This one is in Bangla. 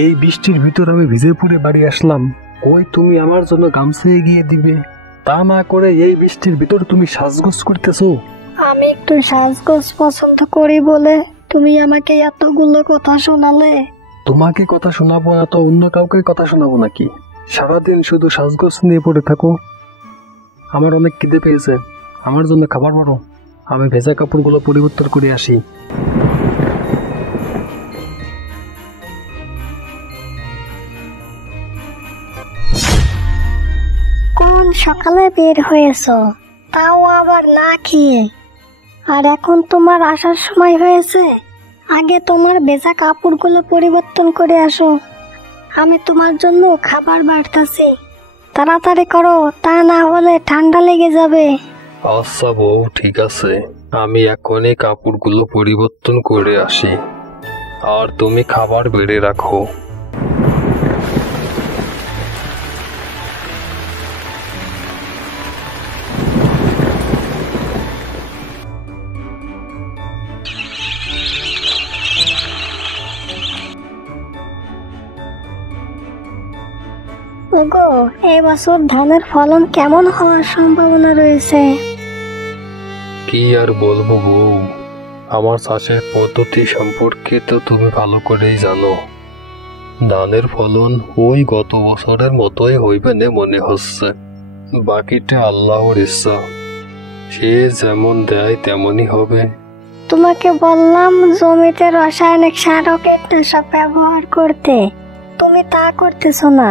এই বৃষ্টির ভিতর আমি ভিজে পড়ে বাড়ি আসলাম, কই তুমি আমার জন্য গামছা এগিয়ে দিবে, তা না করে এই বৃষ্টির ভিতর তুমি সাজগোজ করতেছো। আমি একটু সাজগোজ পছন্দ করি বলে তুমি আমাকে এতগুলো কথা শোনালে। তোমাকে কথা শোনাবো না তো অন্য কাউকে কথা শোনাবো নাকি? সারাদিন শুধু সাজগোজ নিয়ে পড়ে থাকো। আমার অনেক খিদে পেয়েছে, আমার জন্য খাবার বাড়ো, আমি ভেজা কাপড়গুলো পরিবর্তন করে আসি। কোন সকালে বের হয়েছো, তাও আবার না খেয়ে, আর এখন তোমার আসার সময় হয়েছে। আগে তোমার ভেজা কাপড়গুলো পরিবর্তন করে আসো, আমি তোমার জন্য খাবার বাড়তাছি। তাড়াতাড়ি করো, তা না হলে ঠান্ডা লেগে যাবে। আচ্ছা বউ, ঠিক আছে, আমি এখনই কাপড়গুলো পরিবর্তন করে আসি, আর তুমি খাবার বেড়ে রাখো। ওগো, এই বছর ধানের ফলন কেমন হওয়ার সম্ভাবনা রয়েছে? কি আর বলবো বউ, আমার চাষের পদ্ধতি সম্পর্কে তো তুমি ভালো করেই জানো। ধানের ফলন ওই গত বছরের মতোই হইবে না মনে হচ্ছে, বাকিটা আল্লাহর ইচ্ছা, সে যেমন দেয় তেমনই হবে। তোমাকে বললাম জমিতে রাসায়নিক সার ও কীটনাশক ব্যবহার করতে, তুমি তা করতেছো না।